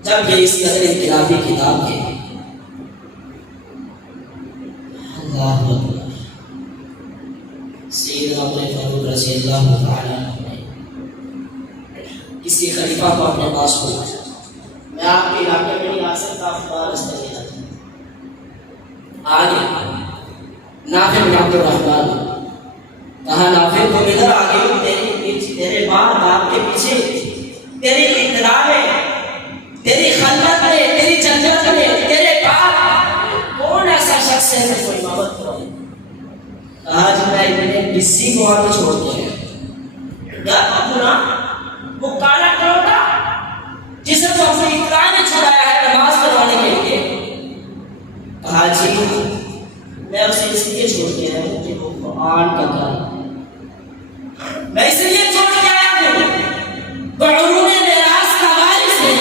جب یہ اس قدر انقلابی کتاب ہے، اللہ اکبر، سیدنا عمر فاروق رضی اللہ تعالی عنہ نے کسی خلیفہ کو اپنے پاس بلایا، میں آپ کے علاقے میں نہیں آ سکتا، آپ راستے میں آگے نافع بن عبد الرحمن کہا نافع تم ادھر آگے، تیرے ماں باپ کے پیچھے تیری اطلاع میں، تیری خلوت میں، تیری جنت میں، تیرے باپ کون ایسا شخص ہے جو کوئی محبت کرے؟ کہا جب میں ابن بسی کو آگے چھوڑ دیا یا اپنا وہ کالا کروٹا جسے تو اپنی اطلاع میں چھڑایا ہے نماز پڑھوانے کے لیے، کہا جی میں اسے اس لیے چھوڑ کے آیا ہوں کہ وہ قرآن کا کام، میں اس لیے چھوڑ کے آیا ہوں وہ علوم معراج کا وارث ہے،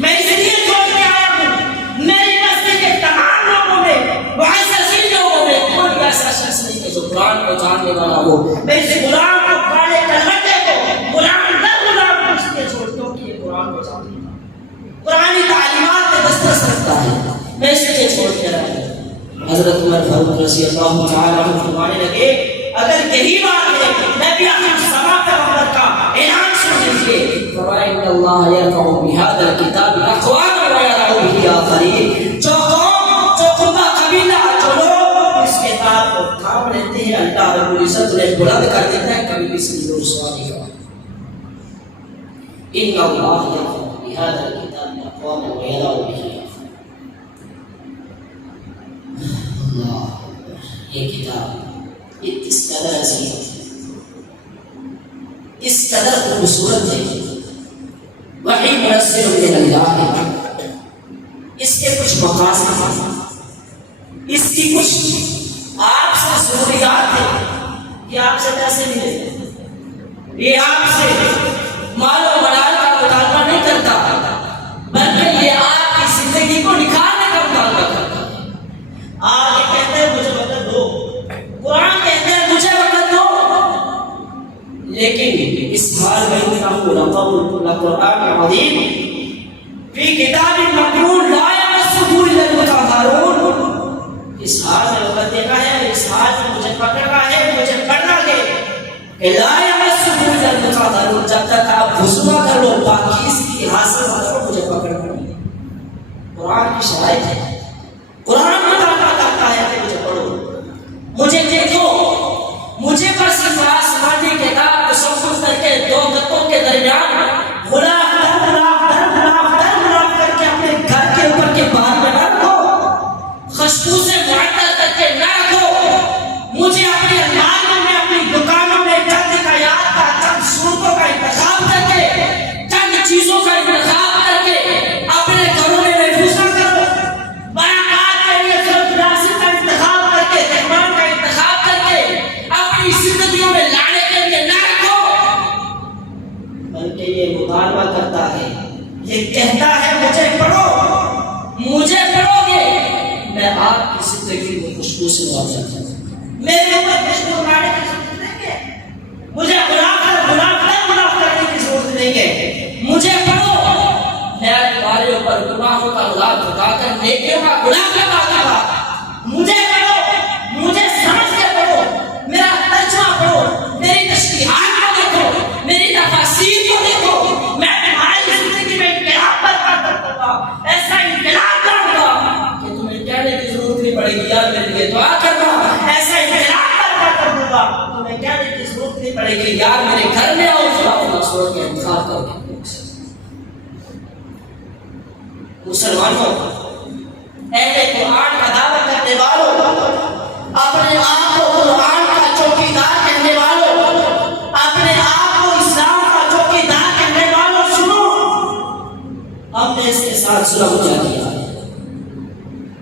میں اس لیے چھوڑ کے آیا ہوں میری بستی کے تمام لوگوں میں معززین لوگوں میں کوئی ایسا شخص نہیں کہ جو قرآن کو جاننے والا ہو، میں اس غلام کو کالے کلمے کو غلام در غلام کو اس لیے چھوڑتا ہوں کہ یہ قرآن کو جاننے والا قرآنی تعلیمات میں دسترس رکھتا ہے، میں اس لیے چھوڑ کے آیا ہوں۔ حضرت عمر فاروق رضی اللہ تعالی عنہ فرمانے لگے اگر یہی بات ہے نبی اکرم سما پیغمبر کا اعلان سن لیجیے، فرمایا ان اللہ یرفع بهذا الكتاب اقواما ويضع به آخرین، جو قوم، جو قوم قبیلہ، جو لوگ اس کتاب کو تھام لیتے ہیں اللہ رب العزت انہیں بلند کر دیتا ہے، کبھی کسی کو رسوا نہیں کرتا۔ ان اللہ یرفع بهذا الكتاب اقواما ويضع به آخرین۔ یہ کتاب اس قدر عظیم ہے، اس قدر خوبصورت ہے، وحی منزل من اللہ ہے، اس کے کچھ مقاصد ہیں، اس کی کچھ آپ سے ضروریات ہیں کہ آپ سے پیسے ملے، یہ آپ سے مال و منال کا مطالبہ نہیں کرتا بلکہ یہ آپ کی زندگی کو نکھارنے کا مطالبہ کرتا ہے۔ آپ یہ کہتے ہیں مجھے وقت دو، قرآن کہتے ہیں مجھے وقت دو، لیکن اس حال میں قرآن عظیم فی کتاب مکنون لا یمسہ الا المطہرون، اس حال میں وقت دینا ہے، اس حال میں مجھے پکڑنا ہے، مجھے پڑھنا ہے کہ لا یمسہ الا المطہرون، جب تک آپ وضو نہ کر لو پاکیزگی حاصل نہ کرو مجھے پکڑنا نہیں۔ قرآن کی شرائط ہے، قرآن مطالبہ کرتا ہے کہ مجھے پڑھو، مجھے دیکھو، مجھے بس اس آسمانی کتاب کو سب کر کے دو گتوں کے درمیان غلاف در غلاف در غلاف در غلاف کر کے اپنے گھر کے اوپر کے باہر میں نہ رکھو، خوشبو سے معطر کر کے نہ رکھو، مجھے اپنے الماریوں میں، اپنی دکانوں میں چند حکایات کا، چند صورتوں کا انتخاب کر کے، چند چیزوں کا انتخاب کر کے اپنے گھروں میں محفوظ نہ کرو، برکات کے لیے مناسب کا انتخاب کر کے، رحمان کا انتخاب کر کے اپنی زندگیوں میں لانے کے لیے نہ رکھو، بلکہ یہ مطالبہ کرتا ہے، یہ کہتا ہے مجھے پڑھو، مجھے پڑھو گے میں آپ کی زندگی کو خوشبو سے معاوضہ کروں، میرے اوپر خوشبو لانے کی ضرورت نہیں ہے، مجھے غلاف کرنے کی ضرورت نہیں ہے، مجھے پڑھو، میں تمہارے اوپر گناہوں کا غلاف اٹھا کر نیکیوں کا غلاف لگا دوں گا، مجھے پڑھو، مجھے سمجھ کے پڑھو، میرا ترجمہ پڑھو، میری تشریحات کو دیکھو، کہ یار میرے گھر میں آؤ فلاں صورت کا انتخاب کر کے. مسلمانوں، اہل قرآن کا دعوت کرنے والوں، اپنے آپ کو قرآن کا چوکیدار کہنے والوں، اپنے آپ کو اسلام کا چوکیدار کہنے والوں، سنو، ہم نے اس کے ساتھ ظلم کیا.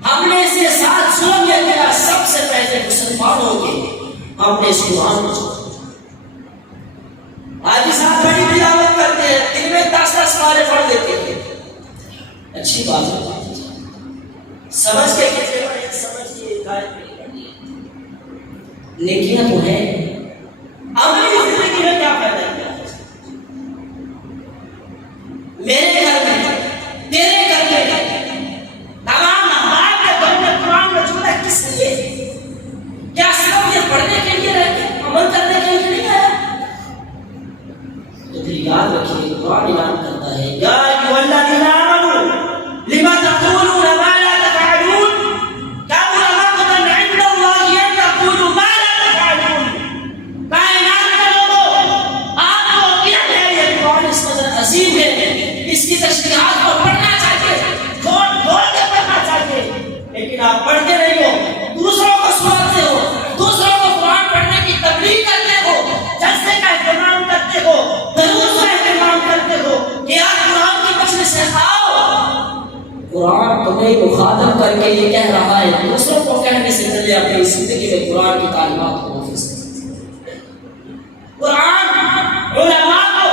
ہم نے اس کے ساتھ ظلم کیا. سب سے پہلے مسلمانوں کے ہم نے اس قرآن کو آج صاحب بڑی تلاوت کرتے ہیں، دن میں 10 پارے پڑھ دیتے ہیں. اچھی بات ہے، سمجھ کے کتنے بڑے سمجھ کے ہدایت نہیں کرنی ہے. نیکیاں تو ہیں، عملی زندگی میں کیا پیدا کیا ہے؟ میرے گھر میں، تیرے گھر میں، تمام ہمارے گھر میں قرآن موجود ہے. کس لیے؟ کیا صرف یہ پڑھنے کے لیے رہتے، عمل کرنے کے لیے نہیں ہے؟ تو پھر یاد رکھیے، قرآن اعلان کرتا ہے یا ایھا الذین آمنوا لما تقولون ما لا تفعلون كبر مقتا عند الله ان تقولوا ما لا تفعلون. کائنات کے لوگوں، آپ کو علم ہے یہ قرآن اس قدر عظیم ہے، اس کی تشریحات کو پڑھنا چاہیے، کھول کے پڑھنا چاہیے، لیکن آپ پڑھتے نہیں ہو، دوسروں کو سناتے ہو، دوسروں کو قرآن پڑھنے کی تبلیغ کرتے ہو، جلسے کا اہتمام کرتے ہو، دروس کا اہتمام کرتے ہو کہ آپ قرآن کی مجلس سے آؤ. قرآن تمہیں مخاطب کر کے یہ کہہ رہا ہے، دوسروں کو کہنے سے پہلے اپنی زندگی میں قرآن کی تعلیمات کو محفوظ کریں. قرآن علماء کو،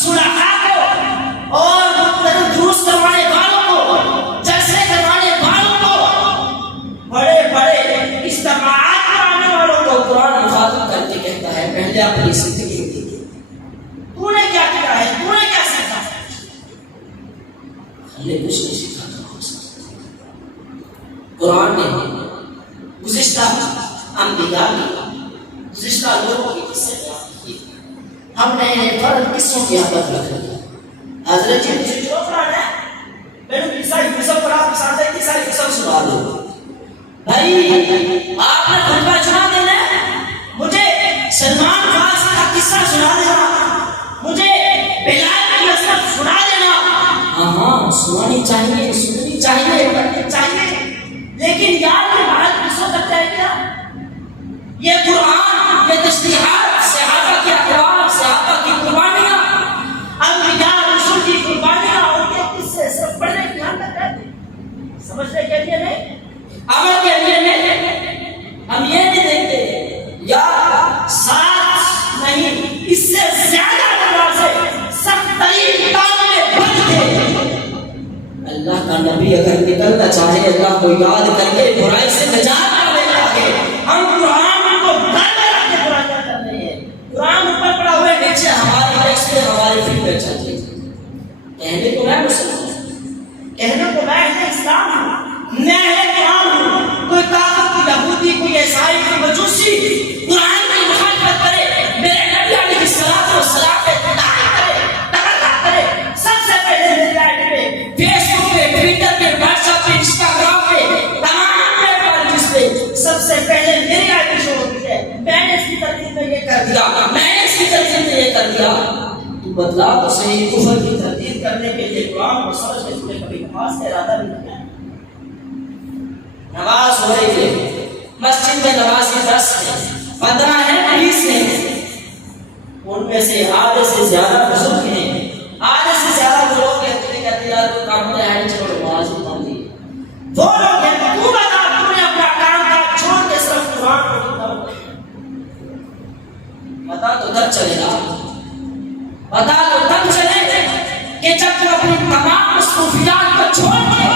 صلحاء کو اور مختلف دروس کروانے والوں کو، جلسے کروانے والوں کو، بڑے بڑے اجتماعات میں آنے والوں کو قرآن مخاطب کر کے کہتا ہے پہلے اپنی زندگی میں دیکھیں تو نے کیا کیا ہے، تو نے کیا سیکھا ہے. ہم نے کچھ نہیں سیکھا. قرآن نے گزشتہ انبیاء کی، گزشتہ لوگوں کی قصے بیان کیے. ہم نے فرد قصوں کی عادت رکھ لی. حضرت جی مجھے جو قرآن ہے میرے عیسائی قصہ پر آپ ساتھ ہے، عیسائی قصہ سنا دو. بھائی آپ نے خطبہ سنا دینا، مجھے سلمان فارسی کا قصہ سنا دینا، مجھے بلال کی نصرت سنا دینا. ہاں سنانی چاہیے، سننی چاہیے، پڑھنی چاہیے، لیکن یار یہ بات کسوں کرتا ہے کیا؟ یہ قرآن، یہ تشریحات، صحابہ کے اقوال، صحابہ کی قربانیاں، انبیاء رسول کی قربانیاں، ان کے قصے صرف پڑھنے کی حالت رہتے، سمجھنے کے لیے نہیں، عمل کے لیے نہیں. ہم یہ نہیں دیکھتے یار ساتھ نہیں، اس سے زیادہ نمازیں سخت ترین کام میں بن کے. اللہ کا نبی اگر نکلنا چاہے، اللہ کو یاد کر کے برائی سے نجات پانے چاہے، ہم قرآن کو گھر میں رکھ کے برائیاں کر رہے ہیں. قرآن اوپر پڑا ہوئے نیچے ہمارے ٹیکس میں ہمارے فیلڈ میں چل رہی ہے. کہنے کو میں مسلمان ہوں، کہنے کو میں اہل اسلام ہوں، میں اہل قرآن ہوں. کوئی کافر، کوئی یہودی، کوئی عیسائی، کوئی مجوسی قرآن کی مخالفت کرے، میرے نبی علیہ الصلوۃ والسلام پہ تنقید کرے، تبرک کرے، سب سے پہلے میرے آئی پہ، فیس بک پہ، ٹویٹر پہ، واٹس ایپ پہ، انسٹاگرام پہ، تمام پلیٹ فارمز پہ سب سے پہلے میری آئی پہ شو ہوتی ہے. میں نے اس کی ترتیب میں یہ کر دیا، میں نے اس کی ترتیب میں یہ کر دیا. تو بدلا تو صحیح، کفر کی تردید کرنے کے لیے قرآن کو سمجھ کے تمہیں کبھی نماز کا ارادہ نہیں کیا. نماز ہو رہی ہے، مسجد میں نماز کی 10 ہے، 15 ہے، 20 ہے، ان میں سے آدھے سے زیادہ بزرگ ہیں، آدھے سے زیادہ لوگ کہتے ہیں یار تو کام میں آئے چھوڑ نماز ہی پڑھ دی. وہ لوگ ہیں، تو بتا تو نے اپنا کام کاج چھوڑ کے صرف قرآن کو کتاب پتا تو تب چلے گا، پتا تو تب چلے کہ جب تو اپنی تمام مصروفیات کو چھوڑ کے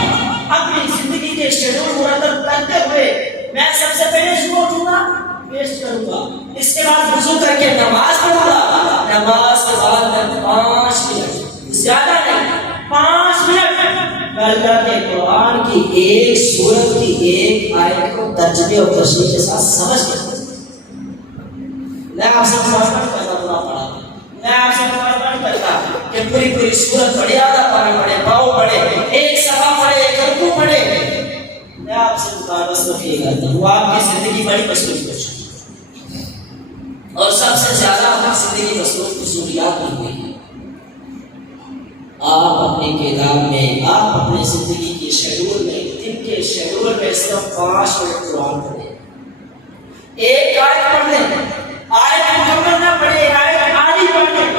اپنی زندگی کے شیڈول مرتب کرتے ہوئے میں سب سے پہلے صبح اٹھوں گا، پیش کروں گا، اس کے بعد وضو کر کے نماز پڑھوں گا، نماز کے بعد میں 5 منٹ، زیادہ نہیں 5 منٹ اللہ کے قرآن کی ایک سورت کی ایک آیت کو ترجمے اور تشریح کے ساتھ سمجھ کے میں آپ سے مطالبہ کرتا پورا پڑھا، میں آپ سے مطالبہ کرتا کہ پوری سورت پڑھے، آدھا پارا پڑھے، پاؤ پڑھے، ایک صفحہ پڑھے، ایک رکوع پڑھے. میں آپ سے مطالبہ صرف یہ کرتا ہوں، آپ کی زندگی بڑی مصروف ہو چکی. اور سب سے زیادہ اپنی زندگی مصروف فضولیات میں ہوئی ہے۔ آپ اپنی کتاب میں، آپ اپنی زندگی کے شیڈول میں، دن کے شیڈول میں صرف 5 منٹ قرآن پڑھیں، ایک آیت پڑھ لیں، آیت مکمل نہ پڑھیں، آیت آدھی پڑھ لیں،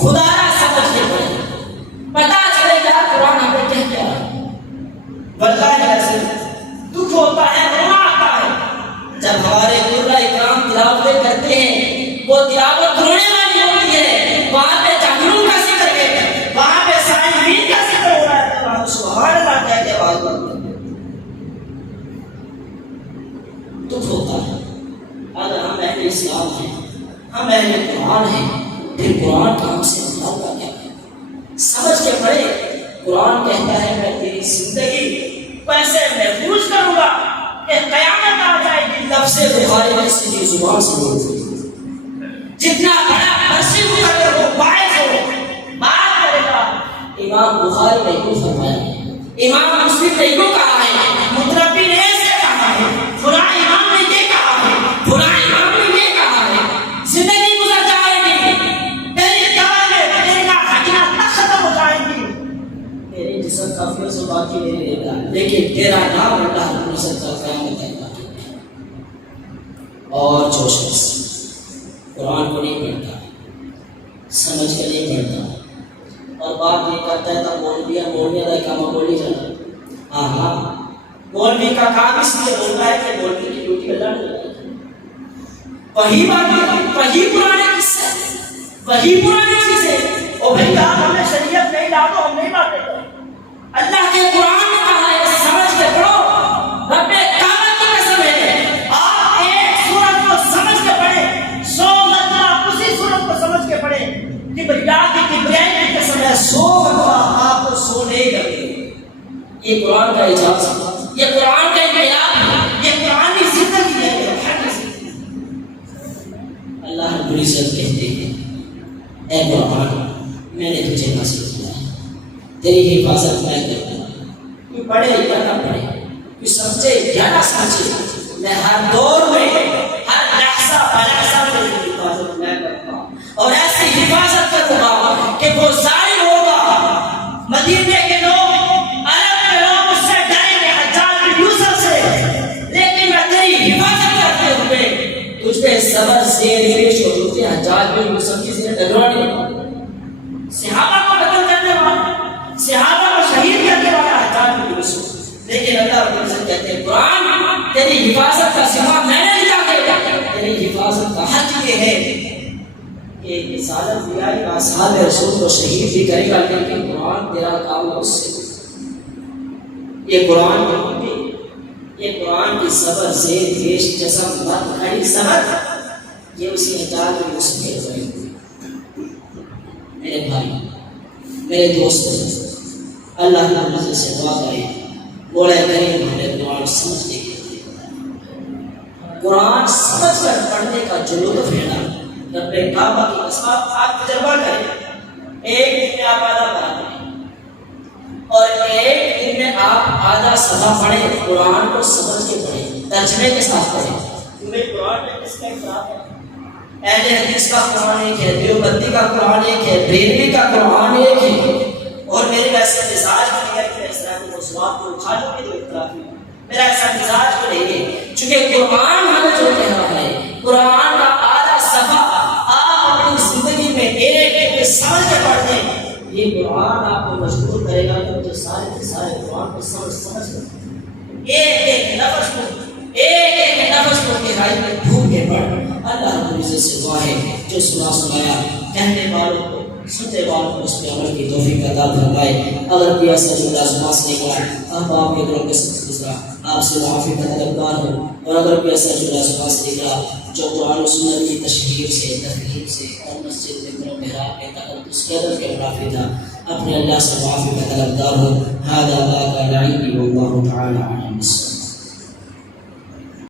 خدا نہ سمجھ کے پڑھیں، پتہ چلے گا قرآن ہمیں کہہ کیا رہا ہے۔ واللہ ایسے دکھ ہوتا ہے، رونا آتا ہے جب ہمارے قرآن اکرام تلاوتیں کرتے ہیں، وہ تلاوت رونے والی ہوتی ہے، وہاں پہ جہنم کا ذکر ہے، وہاں پہ سائنین کا ذکر ہو رہا ہے، وہاں سبحان اللہ کہہ کے آواز بند کر دیتے، دکھ ہوتا ہے۔ اگر ہم اہل اسلام ہیں، ہم اہل قرآن ہیں، پھر قرآن کا ہم سے مطالبہ کیا ہے؟ سمجھ کے پڑھے۔ قرآن کہتا ہے میں تیری زندگی ویسے محفوظ کروں گا کہ قیامت آ جائے گی لفظ بخاری میں سے زبان سے بولتے جتنا بڑا مرضی مقرر ہو، باعث ہو، بات کرے گا۔ امام بخاری نے یوں فرمایا ہے، امام مسلم نے یوں کہا ہے، متربی نے ایسے کہا ہے، فلاں امام نے یہ کہا ہے، فلاں امام نے یہ کہا ہے۔ زندگی گزر جائے گی، تیری دعوتیں، تیری حاجیات تک ختم ہو جائیں گی، تیرے جسم کا فیض باقی نہیں رہے گا، لیکن تیرا نام اللہ رب العزت کا قیامت تک باقی رہے گا۔ اور جو شخص قرآن کو نہیں پڑھتا، سمجھ کے نہیں پڑھتا، اور بات یہ کرتا ہے تو مولوی کا کام بولی جانا، ہاں مولوی کا کام اس لیے بولتا ہے کہ مولوی کی ڈیوٹی اللہ نے لگائی ہے۔ وہی بات، وہی پرانے قصے، وہی پرانی چیزیں، او بھائی آپ ہمیں شریعت نہیں لا تو ہم نہیں باتیں کریں۔ اللہ کے قرآن میں کہا ہے سمجھ کے پڑھو، رب کعبہ کی قسم ہے آپ ایک سورت کو سمجھ کے پڑھیں، 100 مرتبہ اسی سورت کو سمجھ کے پڑھیں، کبریائی کی قسم ہے 100 مرتبہ آپ کو سونے لگے۔ یہ قرآن کا اعجاز ہے، یہ قرآن کا انقلاب ہے، یہ قرآن کی زندگی ہے۔ اللہ رب العزت کہتے ہیں اے قرآن میں نے تجھے نازل کیا ہے، تیری حفاظت میں کرتا ہوں، کوئی پڑھے یا نہ پڑھے، کوئی سمجھے یا نہ سمجھے، میں ہر دور میں، ہر لحظہ بلحظہ تیری حفاظت میں کرتا ہوں، اور ایسی حفاظت کروں گا کہ وہ ظاہر ہوگا۔ مدینے کے لوگ، عرب کے لوگ اس سے ڈریں گے، حجاج بن یوسف سے، لیکن میں تیری حفاظت کرتے ہوئے تجھ پہ صبر زیر پیش ہو، تجھے حجاج بن یوسف کی سے ڈرانے والا، صحابہ کو قتل کرنے والا، صحابہ کو شہید کرنے والا حجاج بن یوسف، لیکن اللہ رب العزت کہتے ہیں قرآن تیری حفاظت کا ذمہ میں نے لیا ہے، تیری حفاظت کا حق یہ ہے کہ رسالت دیا ہے، اصحاب رسول کو شہید بھی کرے گا، لیکن قرآن تیرا کام اس سے، یہ قرآن کی، یہ قرآن کی صبر زیر پیش جسم مت کھڑی صبر، یہ اسی حجاج بن یوسف کے ذریعے۔ میرے بھائی، میرے دوست، اللہ رب العزت سے دعا کریں، مولا کریم ہمیں قرآن سمجھنے کے لیے بتائیں، قرآن سمجھ کر پڑھنے کا جو لطف ہے نا، رب کعبہ کی قسم آپ تجربہ کریں، ایک دن میں آپ آدھا پارہ پڑھیں، اور ایک دن میں آپ آدھا صفحہ پڑھیں، قرآن کو سمجھ کے پڑھیں، ترجمے کے ساتھ پڑھیں۔ کیونکہ قرآن میں کس کا اختلاف ہے؟ اہل حدیث کا قرآن ایک ہے، دیوبندی کا قرآن ایک ہے، بریلوی کا قرآن ایک ہے، اور میرے ویسے مزاج کو نہیں ہے کہ اس طرح کے موضوعات کو اٹھا لوں کہ جو اختلاف ہے، میرا ایسا مزاج کو نہیں ہے، چونکہ قرآن ہمیں جو کہہ رہا ہے، قرآن کا آدھا صفحہ آپ اپنی زندگی میں ایک ایک سمجھ کے پڑھ دیں، یہ قرآن آپ کو مجبور کرے گا کہ جو سارے کے سارے قرآن کو سمجھ کر ایک ایک لفظ کو گہرائی میں ڈھونڈ کے پڑھ۔ اللہ رب العزت سے دعا ہے جو سنایا کہنے والوں کو، سننے والوں کو اس پہ عمل کی توفیق عطا فرمائے۔ اگر کوئی ایسا جملہ زبان سے نکلا، اب آپ کے دلوں کے ساتھ گزرا، آپ سے معافی کا طلبگار ہوں، اور اگر کوئی ایسا جملہ زبان سے نکلا جو قرآن و سنت کی تشہیر سے، تفہیم سے، اور مسجد میں گرو محراب میں تقدس کے ادب کے منافی تھا، اپنے اللہ سے معافی کا طلبگار ہوں۔ هذا ذاك العلم والله تعالى اعلم بالصواب۔